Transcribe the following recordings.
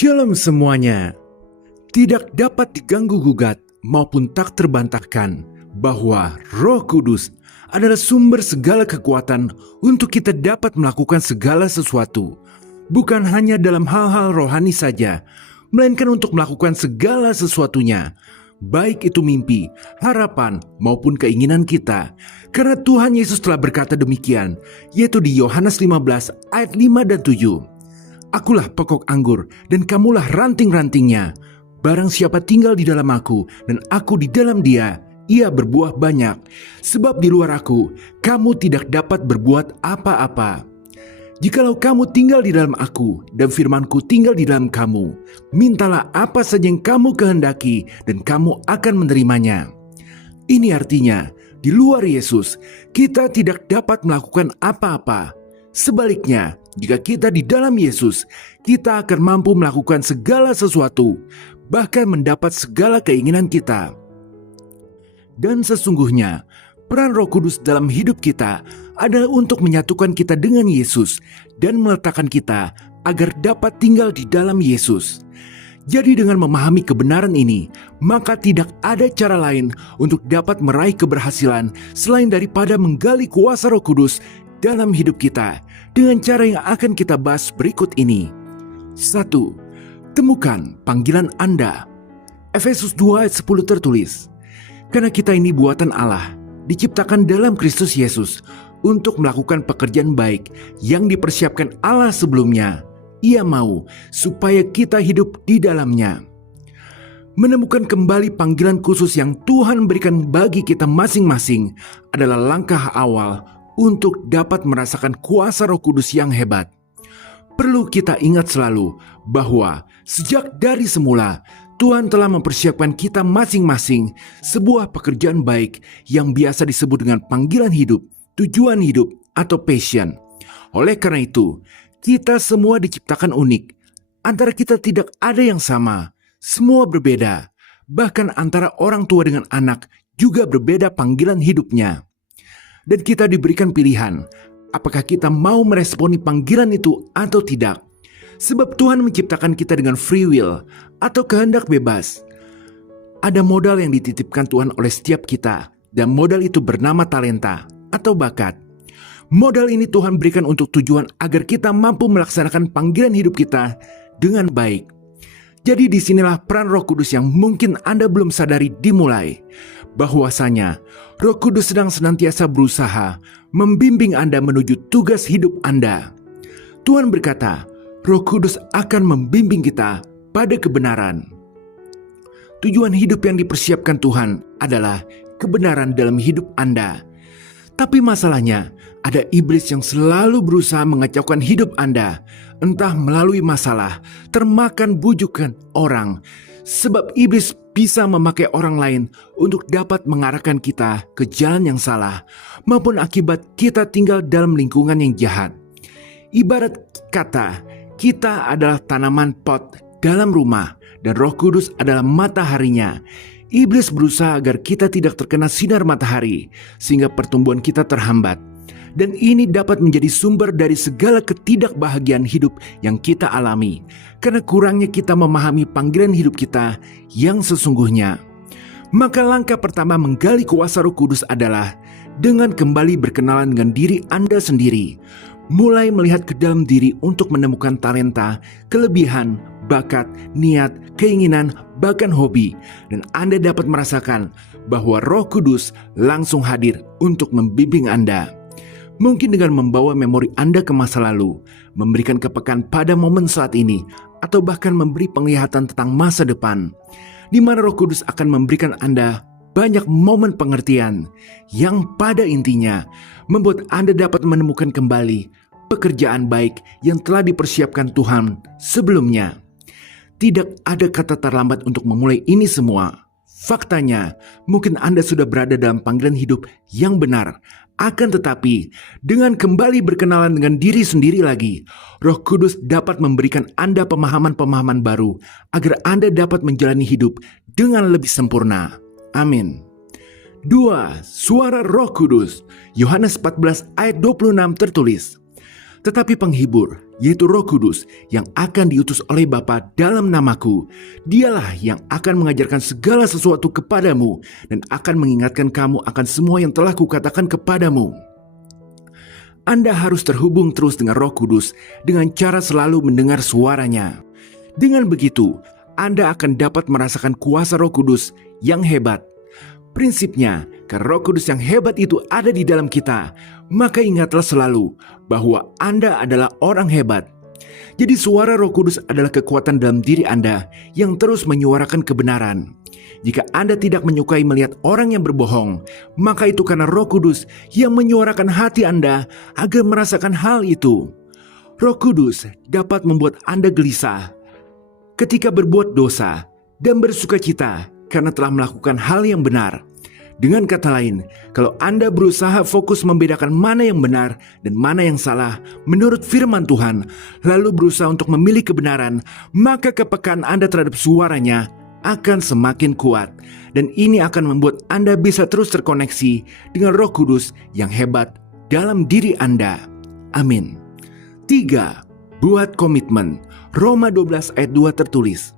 Shalom semuanya. Tidak dapat diganggu-gugat maupun tak terbantahkan bahwa Roh Kudus adalah sumber segala kekuatan untuk kita dapat melakukan segala sesuatu. Bukan hanya dalam hal-hal rohani saja, melainkan untuk melakukan segala sesuatunya. Baik itu mimpi, harapan, maupun keinginan kita. Karena Tuhan Yesus telah berkata demikian, yaitu di Yohanes 15 ayat 5 dan 7. Akulah pokok anggur dan kamulah ranting-rantingnya. Barang siapa tinggal di dalam aku dan aku di dalam dia, ia berbuah banyak. Sebab di luar aku, kamu tidak dapat berbuat apa-apa. Jikalau kamu tinggal di dalam aku dan firmanku tinggal di dalam kamu, mintalah apa saja yang kamu kehendaki dan kamu akan menerimanya. Ini artinya, di luar Yesus, kita tidak dapat melakukan apa-apa. Sebaliknya, jika kita di dalam Yesus, kita akan mampu melakukan segala sesuatu, bahkan mendapat segala keinginan kita. Dan sesungguhnya, peran Roh Kudus dalam hidup kita adalah untuk menyatukan kita dengan Yesus dan meletakkan kita agar dapat tinggal di dalam Yesus. Jadi dengan memahami kebenaran ini, maka tidak ada cara lain untuk dapat meraih keberhasilan selain daripada menggali kuasa Roh Kudus dalam hidup kita dengan cara yang akan kita bahas berikut ini. 1. Temukan panggilan Anda. Efesus 2 ayat 10 tertulis, karena kita ini buatan Allah, diciptakan dalam Kristus Yesus untuk melakukan pekerjaan baik yang dipersiapkan Allah sebelumnya. Ia mau supaya kita hidup di dalamnya. Menemukan kembali panggilan khusus yang Tuhan berikan bagi kita masing-masing adalah langkah awal untuk dapat merasakan kuasa Roh Kudus yang hebat. Perlu kita ingat selalu bahwa sejak dari semula Tuhan telah mempersiapkan kita masing-masing sebuah pekerjaan baik yang biasa disebut dengan panggilan hidup, tujuan hidup, atau passion. Oleh karena itu, kita semua diciptakan unik. Antara kita tidak ada yang sama, semua berbeda. Bahkan antara orang tua dengan anak juga berbeda panggilan hidupnya. Dan kita diberikan pilihan, apakah kita mau meresponi panggilan itu atau tidak. Sebab Tuhan menciptakan kita dengan free will atau kehendak bebas. Ada modal yang dititipkan Tuhan oleh setiap kita, dan modal itu bernama talenta atau bakat. Modal ini Tuhan berikan untuk tujuan agar kita mampu melaksanakan panggilan hidup kita dengan baik. Jadi disinilah peran Roh Kudus yang mungkin Anda belum sadari dimulai. Bahwasanya Roh Kudus sedang senantiasa berusaha membimbing Anda menuju tugas hidup Anda. Tuhan berkata, Roh Kudus akan membimbing kita pada kebenaran. Tujuan hidup yang dipersiapkan Tuhan adalah kebenaran dalam hidup Anda. Tapi masalahnya, ada iblis yang selalu berusaha mengacaukan hidup Anda, entah melalui masalah, termakan bujukan orang. Sebab iblis bisa memakai orang lain untuk dapat mengarahkan kita ke jalan yang salah, maupun akibat kita tinggal dalam lingkungan yang jahat. Ibarat kata, kita adalah tanaman pot dalam rumah, dan Roh Kudus adalah mataharinya. Iblis berusaha agar kita tidak terkena sinar matahari, sehingga pertumbuhan kita terhambat. Dan ini dapat menjadi sumber dari segala ketidakbahagiaan hidup yang kita alami, karena kurangnya kita memahami panggilan hidup kita yang sesungguhnya. Maka langkah pertama menggali kuasa Roh Kudus adalah dengan kembali berkenalan dengan diri Anda sendiri. Mulai melihat ke dalam diri untuk menemukan talenta, kelebihan, bakat, niat, keinginan, bahkan hobi. Dan Anda dapat merasakan bahwa Roh Kudus langsung hadir untuk membimbing Anda. Mungkin dengan membawa memori Anda ke masa lalu, memberikan kepekaan pada momen saat ini, atau bahkan memberi penglihatan tentang masa depan, di mana Roh Kudus akan memberikan Anda banyak momen pengertian yang pada intinya membuat Anda dapat menemukan kembali pekerjaan baik yang telah dipersiapkan Tuhan sebelumnya. Tidak ada kata terlambat untuk memulai ini semua. Faktanya, mungkin Anda sudah berada dalam panggilan hidup yang benar. Akan tetapi, dengan kembali berkenalan dengan diri sendiri lagi, Roh Kudus dapat memberikan Anda pemahaman-pemahaman baru agar Anda dapat menjalani hidup dengan lebih sempurna. Amin. 2. Suara Roh Kudus. Yohanes 14 ayat 26 tertulis, Tetapi penghibur, yaitu Roh Kudus yang akan diutus oleh Bapa dalam namaku, dialah yang akan mengajarkan segala sesuatu kepadamu dan akan mengingatkan kamu akan semua yang telah kukatakan kepadamu. Anda harus terhubung terus dengan Roh Kudus dengan cara selalu mendengar suaranya. Dengan begitu, Anda akan dapat merasakan kuasa Roh Kudus yang hebat. Prinsipnya, karena Roh Kudus yang hebat itu ada di dalam kita, maka ingatlah selalu bahwa Anda adalah orang hebat. Jadi suara Roh Kudus adalah kekuatan dalam diri Anda yang terus menyuarakan kebenaran. Jika Anda tidak menyukai melihat orang yang berbohong, maka itu karena Roh Kudus yang menyuarakan hati Anda agar merasakan hal itu. Roh Kudus dapat membuat Anda gelisah ketika berbuat dosa dan bersukacita karena telah melakukan hal yang benar. Dengan kata lain, kalau Anda berusaha fokus membedakan mana yang benar dan mana yang salah menurut firman Tuhan, lalu berusaha untuk memilih kebenaran, maka kepekaan Anda terhadap suaranya akan semakin kuat. Dan ini akan membuat Anda bisa terus terkoneksi dengan Roh Kudus yang hebat dalam diri Anda. Amin. 3. Buat komitmen. Roma 12 ayat 2 tertulis,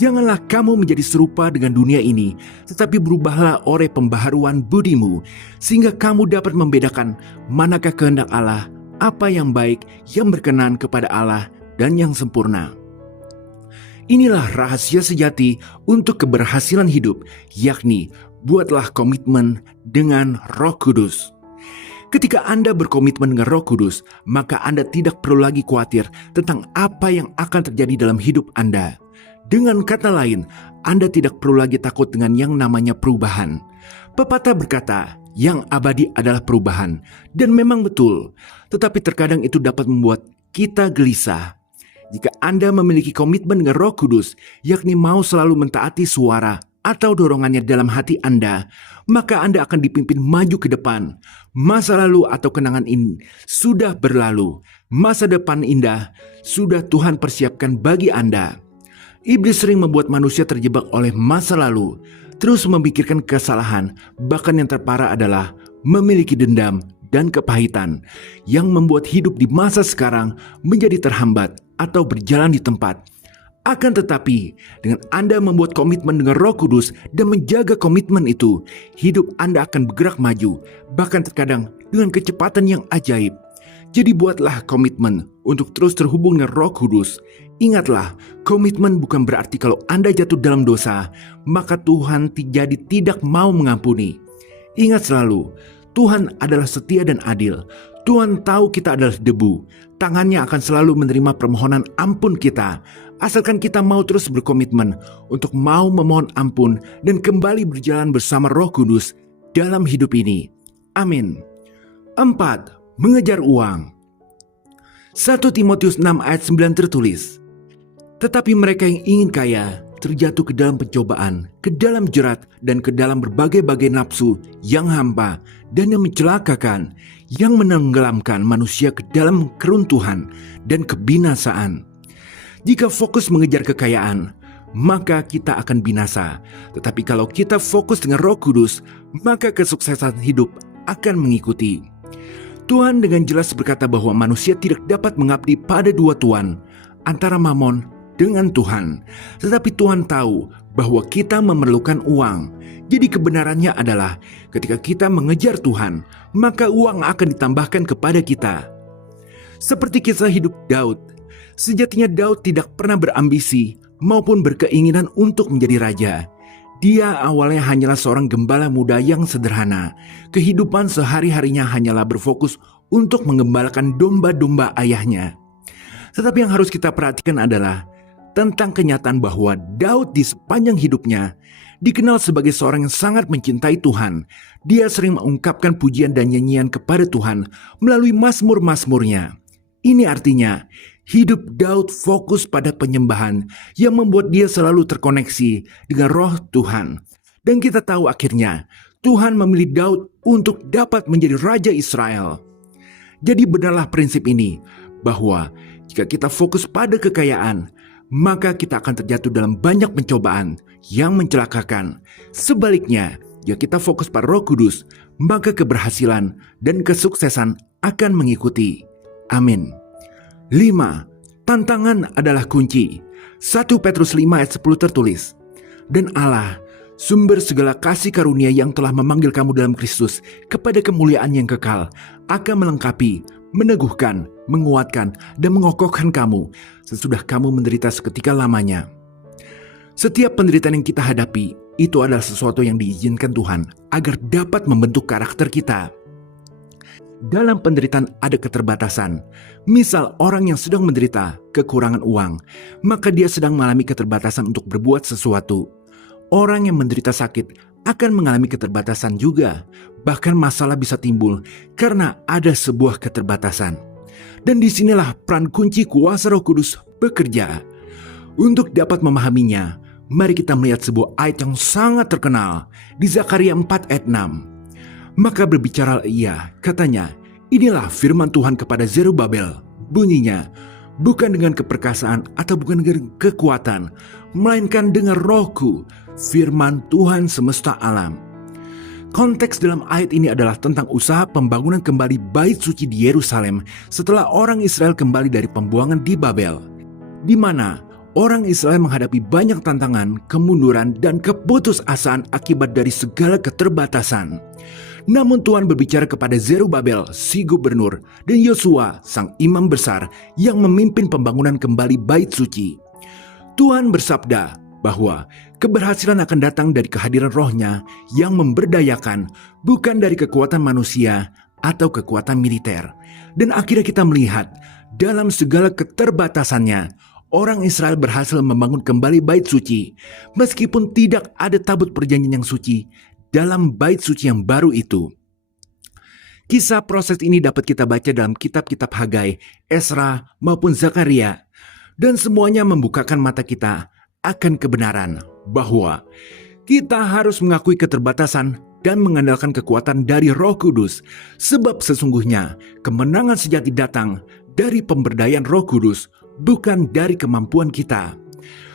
"Janganlah kamu menjadi serupa dengan dunia ini, tetapi berubahlah oleh pembaharuan budimu, sehingga kamu dapat membedakan manakah kehendak Allah, apa yang baik, yang berkenan kepada Allah, dan yang sempurna." Inilah rahasia sejati untuk keberhasilan hidup, yakni buatlah komitmen dengan Roh Kudus. Ketika Anda berkomitmen dengan Roh Kudus, maka Anda tidak perlu lagi khawatir tentang apa yang akan terjadi dalam hidup Anda. Dengan kata lain, Anda tidak perlu lagi takut dengan yang namanya perubahan. Pepatah berkata, yang abadi adalah perubahan. Dan memang betul, tetapi terkadang itu dapat membuat kita gelisah. Jika Anda memiliki komitmen dengan Roh Kudus, yakni mau selalu mentaati suara atau dorongannya dalam hati Anda, maka Anda akan dipimpin maju ke depan. Masa lalu atau kenangan ini sudah berlalu. Masa depan indah sudah Tuhan persiapkan bagi Anda. Iblis sering membuat manusia terjebak oleh masa lalu, terus memikirkan kesalahan, bahkan yang terparah adalah memiliki dendam dan kepahitan yang membuat hidup di masa sekarang menjadi terhambat atau berjalan di tempat. Akan tetapi, dengan Anda membuat komitmen dengan Roh Kudus dan menjaga komitmen itu, hidup Anda akan bergerak maju, bahkan terkadang dengan kecepatan yang ajaib. Jadi buatlah komitmen untuk terus terhubung dengan Roh Kudus. Ingatlah, komitmen bukan berarti kalau Anda jatuh dalam dosa, maka Tuhan jadi tidak mau mengampuni. Ingat selalu, Tuhan adalah setia dan adil. Tuhan tahu kita adalah debu. Tangannya akan selalu menerima permohonan ampun kita, asalkan kita mau terus berkomitmen untuk mau memohon ampun dan kembali berjalan bersama Roh Kudus dalam hidup ini. Amin. 4. Mengejar uang. 1 Timotius 6 ayat 9 tertulis, "Tetapi mereka yang ingin kaya terjatuh ke dalam pencobaan, ke dalam jerat, dan ke dalam berbagai-bagai nafsu yang hampa dan yang mencelakakan, yang menenggelamkan manusia ke dalam keruntuhan dan kebinasaan." Jika fokus mengejar kekayaan, maka kita akan binasa. Tetapi kalau kita fokus dengan Roh Kudus, maka kesuksesan hidup akan mengikuti. Tuhan dengan jelas berkata bahwa manusia tidak dapat mengabdi pada dua tuan, antara Mamon dengan Tuhan. Tetapi Tuhan tahu bahwa kita memerlukan uang. Jadi kebenarannya adalah ketika kita mengejar Tuhan, maka uang akan ditambahkan kepada kita. Seperti kisah hidup Daud, sejatinya Daud tidak pernah berambisi maupun berkeinginan untuk menjadi raja. Dia awalnya hanyalah seorang gembala muda yang sederhana. Kehidupan sehari-harinya hanyalah berfokus untuk mengembalakan domba-domba ayahnya. Tetapi yang harus kita perhatikan adalah tentang kenyataan bahwa Daud di sepanjang hidupnya dikenal sebagai seorang yang sangat mencintai Tuhan. Dia sering mengungkapkan pujian dan nyanyian kepada Tuhan melalui mazmur-mazmurnya. Ini artinya hidup Daud fokus pada penyembahan yang membuat dia selalu terkoneksi dengan Roh Tuhan. Dan kita tahu akhirnya Tuhan memilih Daud untuk dapat menjadi Raja Israel. Jadi benarlah prinsip ini, bahwa jika kita fokus pada kekayaan, maka kita akan terjatuh dalam banyak pencobaan yang mencelakakan. Sebaliknya, jika kita fokus pada Roh Kudus, maka keberhasilan dan kesuksesan akan mengikuti. Amin. 5. Tantangan adalah kunci. 1 Petrus 5 ayat 10 tertulis, "Dan Allah, sumber segala kasih karunia yang telah memanggil kamu dalam Kristus kepada kemuliaan yang kekal, akan melengkapi, meneguhkan, menguatkan, dan mengokohkan kamu sesudah kamu menderita seketika lamanya." Setiap penderitaan yang kita hadapi, itu adalah sesuatu yang diizinkan Tuhan agar dapat membentuk karakter kita. Dalam penderitaan ada keterbatasan. Misal orang yang sedang menderita kekurangan uang, maka dia sedang mengalami keterbatasan untuk berbuat sesuatu. Orang yang menderita sakit akan mengalami keterbatasan juga. Bahkan masalah bisa timbul karena ada sebuah keterbatasan. Dan disinilah peran kunci kuasa Roh Kudus bekerja. Untuk dapat memahaminya, mari kita melihat sebuah ayat yang sangat terkenal di Zakaria 4 ayat 6. Maka berbicara ia, katanya, "Inilah firman Tuhan kepada Zerubabel." Bunyinya, "Bukan dengan keperkasaan atau bukan dengan kekuatan, melainkan dengan Rohku, firman Tuhan semesta alam." Konteks dalam ayat ini adalah tentang usaha pembangunan kembali bait suci di Yerusalem setelah orang Israel kembali dari pembuangan di Babel, di mana orang Israel menghadapi banyak tantangan, kemunduran, dan keputusasaan akibat dari segala keterbatasan. Namun Tuhan berbicara kepada Zerubabel, si gubernur, dan Yosua, sang imam besar yang memimpin pembangunan kembali bait suci. Tuhan bersabda bahwa keberhasilan akan datang dari kehadiran Roh-Nya yang memberdayakan, bukan dari kekuatan manusia atau kekuatan militer. Dan akhirnya kita melihat dalam segala keterbatasannya, orang Israel berhasil membangun kembali bait suci, meskipun tidak ada tabut perjanjian yang suci dalam bait suci yang baru itu. Kisah proses ini dapat kita baca dalam kitab-kitab Hagai, Esra, maupun Zakaria. Dan semuanya membukakan mata kita akan kebenaran bahwa kita harus mengakui keterbatasan dan mengandalkan kekuatan dari Roh Kudus. Sebab sesungguhnya kemenangan sejati datang dari pemberdayaan Roh Kudus, bukan dari kemampuan kita.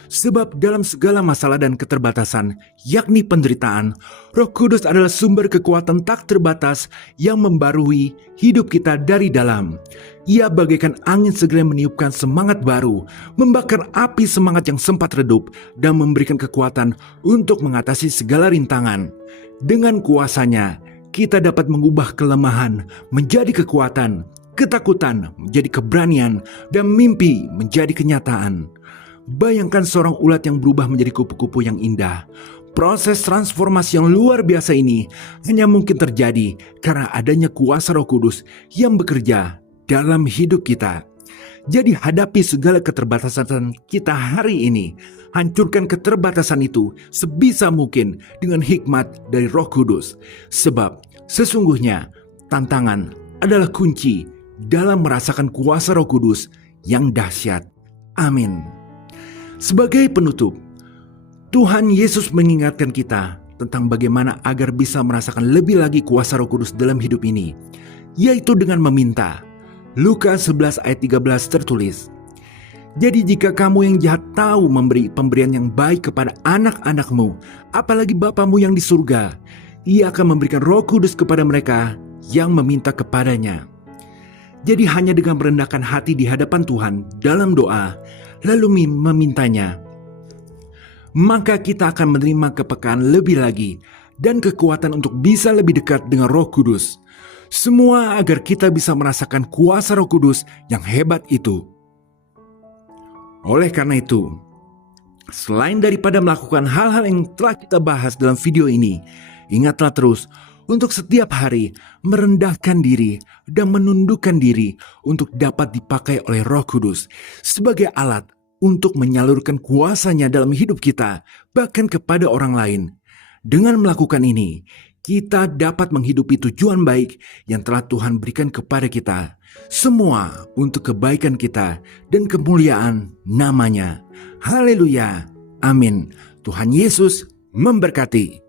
Sebab dalam segala masalah dan keterbatasan, yakni penderitaan, Roh Kudus adalah sumber kekuatan tak terbatas yang membarui hidup kita dari dalam. Ia bagaikan angin segera meniupkan semangat baru, membakar api semangat yang sempat redup, dan memberikan kekuatan untuk mengatasi segala rintangan. Dengan kuasanya, kita dapat mengubah kelemahan menjadi kekuatan, ketakutan menjadi keberanian, dan mimpi menjadi kenyataan. Bayangkan seorang ulat yang berubah menjadi kupu-kupu yang indah. Proses transformasi yang luar biasa ini hanya mungkin terjadi karena adanya kuasa Roh Kudus yang bekerja dalam hidup kita. Jadi hadapi segala keterbatasan kita hari ini. Hancurkan keterbatasan itu sebisa mungkin dengan hikmat dari Roh Kudus. Sebab sesungguhnya tantangan adalah kunci dalam merasakan kuasa Roh Kudus yang dahsyat. Amin. Sebagai penutup, Tuhan Yesus mengingatkan kita tentang bagaimana agar bisa merasakan lebih lagi kuasa Roh Kudus dalam hidup ini, yaitu dengan meminta. Lukas 11 ayat 13 tertulis, "Jadi jika kamu yang jahat tahu memberi pemberian yang baik kepada anak-anakmu, apalagi Bapamu yang di surga, Ia akan memberikan Roh Kudus kepada mereka yang meminta kepadanya." Jadi hanya dengan merendahkan hati di hadapan Tuhan dalam doa, lalu memintanya, maka kita akan menerima kepekaan lebih lagi dan kekuatan untuk bisa lebih dekat dengan Roh Kudus. Semua agar kita bisa merasakan kuasa Roh Kudus yang hebat itu. Oleh karena itu, selain daripada melakukan hal-hal yang telah kita bahas dalam video ini, ingatlah terus untuk setiap hari merendahkan diri dan menundukkan diri untuk dapat dipakai oleh Roh Kudus sebagai alat untuk menyalurkan kuasanya dalam hidup kita, bahkan kepada orang lain. Dengan melakukan ini, kita dapat menghidupi tujuan baik yang telah Tuhan berikan kepada kita. Semua untuk kebaikan kita dan kemuliaan namanya. Haleluya. Amin. Tuhan Yesus memberkati.